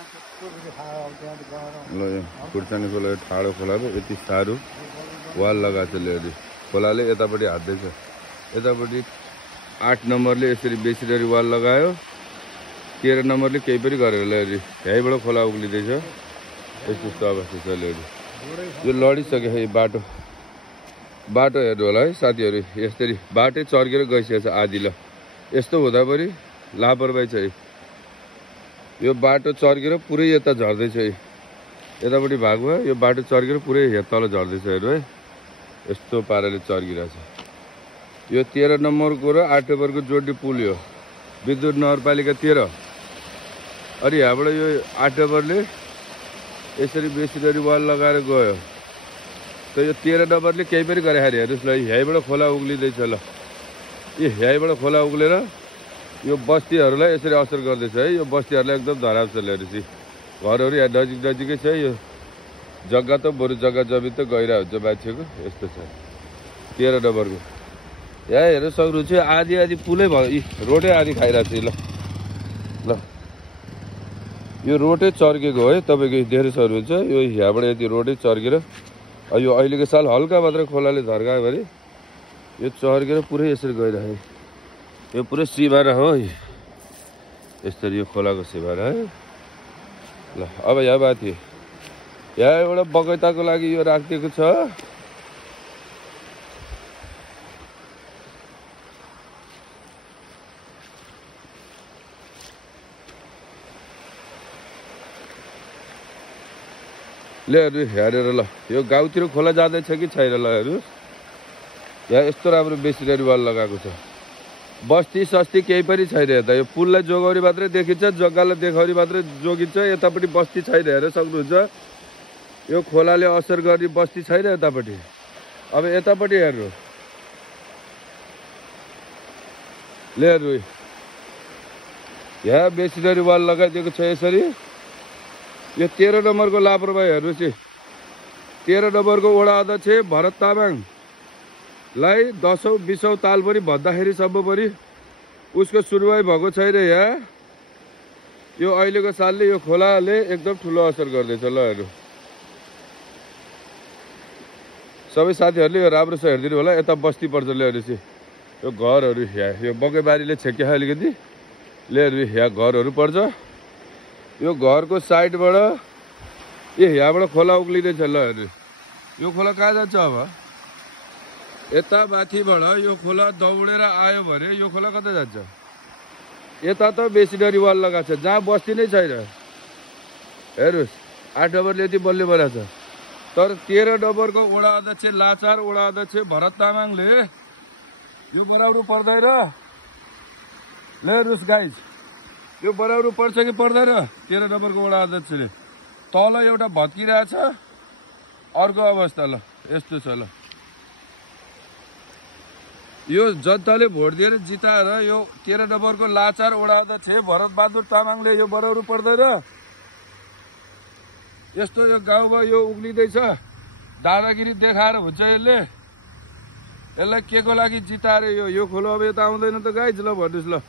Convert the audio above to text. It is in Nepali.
ल यो खुर्सानी खोला ठाडो खोला पो यति साह्रो वाल लगाएको छ लिएर खोलाले यतापट्टि हात्दैछ। यतापट्टि 8 नम्बरले यसरी बेसिररी वाल लगायो, 13 नम्बरले केही पनि गरेर लिएर यहीँबाट खोला उक्लिँदैछ। यस्तो अवस्था छ लिएर यो लडिसक्यो। यो बाटो हेर्नु होला है साथीहरू, यसरी बाटै चर्केर गइसकेको छ आधी। ल यस्तो हुँदा पनि लापरवाही छ। यो बाटो चर्केर पुरै यता झर्दैछ। यतापट्टि भाग भयो, यो बाटो चर्केर पुरै तल झर्दैछ हेर्नु है। यस्तो पाराले चर्किरहेछ। यो 13 नम्बरको र 8 नम्बरको जोड्ने पुल यो विद्युत नगरपालिका 13। अनि यहाँबाट यो 8 नम्बरले यसरी बेसिररी वाल लगाएर गयो। त यो 13 नम्बरले केही पनि गरे हेर्नुहोस् ल, यहीँबाट खोला उक्लिँदैछ। ल यहीँबाट खोला उक्लेर यो बस्तीहरूलाई यसरी असर गर्दैछ है। यो बस्तीहरूलाई एकदम धराब छ हेर्नुहोस्। घरहरू यहाँ नजिकै छ। यो जग्गा त बरु जग्गा जमिन त गइरहेको हुन्छ मान्छेको। यस्तो छ 13 नम्बरको। यहाँ हेर्नु सक्नुहुन्छ आधी पुलै भयो, रोडै आधी खाइरहेको छ। ल यो रोडै चर्केको है तपाईँको देख्न सक्नुहुन्छ। यो यहाँबाट यति रोडै चर्केर यो अहिलेको साल हल्का मात्र खोलाले धर्कायो भने यो चर्केर पुरै यसरी गइरह्यो। यो पुरै सिमाना हो यसरी, यो खोलाको सिमाना है। ल अब यहाँ माथि यहाँ एउटा बगैँचाको लागि यो राखिदिएको छ। ले हेर्नु हेरेर ल यो गाउँतिर खोला जाँदैछ कि छैन ल हेर्नु। यहाँ यस्तो राम्रो बेसिररी वाल लगाएको छ। बस्ती सस्ती केही पनि छैन यता। यो पुललाई जोगाउरी मात्रै देखिन्छ, जग्गालाई देखाउरी मात्रै जोगिन्छ। यतापट्टि बस्ती छैन हेर्न सक्नुहुन्छ। यो खोलाले असर गर्ने बस्ती छैन यतापट्टि। अब यतापट्टि हेर्नु ले हेर्नु यहाँ बेसिररी वाल लगाइदिएको छ यसरी। यो 13 नम्बरको लापरवाही हेर्नुहोस्। 13 नम्बरको वडा अध्यक्ष भरत तामाङलाई 10औं 20औं ताल पनि भन्दाखेरिसम्म पनि उसको सुनवाई भएको छैन। यहाँ यो अहिलेको सालले यो खोलाले एकदम ठुलो असर गर्दैछ। ल हेर्नु सबै साथीहरूले यो राम्रो छ हेरिदिनु होला। यता बस्ती पर्छ ल हेर्नुहोस्। यो घरहरू यहाँ यो बगैँबारीले छेक्या अलिकति ले हेर्नु यहाँ घरहरू पर्छ। यो घरको साइडबाट यहाँबाट खोला उक्लिँदैछ। ल हेर्नु यो खोला कहाँ जान्छ अब? यता माथिबाट यो खोला दौडेर आयो भने यो खोला कता जान्छ? यता त बेसिररी वाल लगाएको छ जहाँ बस्ती नै छैन। हेर्नुहोस् 8 नम्बरले यति बलियो बनाएको छ। तर 13 नम्बरको वडा अध्यक्ष लाचार वडा अध्यक्ष भरत तामाङले यो बनाउनु पर्दैन। ले हेर्नुहोस् गाइज यो बनाउनु पर्छ कि पर्दैन? 13 नम्बरको वडा अध्यक्षले तल एउटा भत्किरहेछ, अर्को अवस्था ल यस्तो छ। ल यो जनताले भोट दिएर जिताएर यो 13 नम्बरको लाचार वडा अध्यक्ष भरत बहादुर तामाङले यो बनाउनु पर्दैन। यस्तो यो गाउँमा यो उक्लिँदैछ, दादागिरी देखाएर हुन्छ यसलाई के को लागि जिताएर यो खोला अब यता आउँदैन त गाइज। ल भन्नुहोस् ल।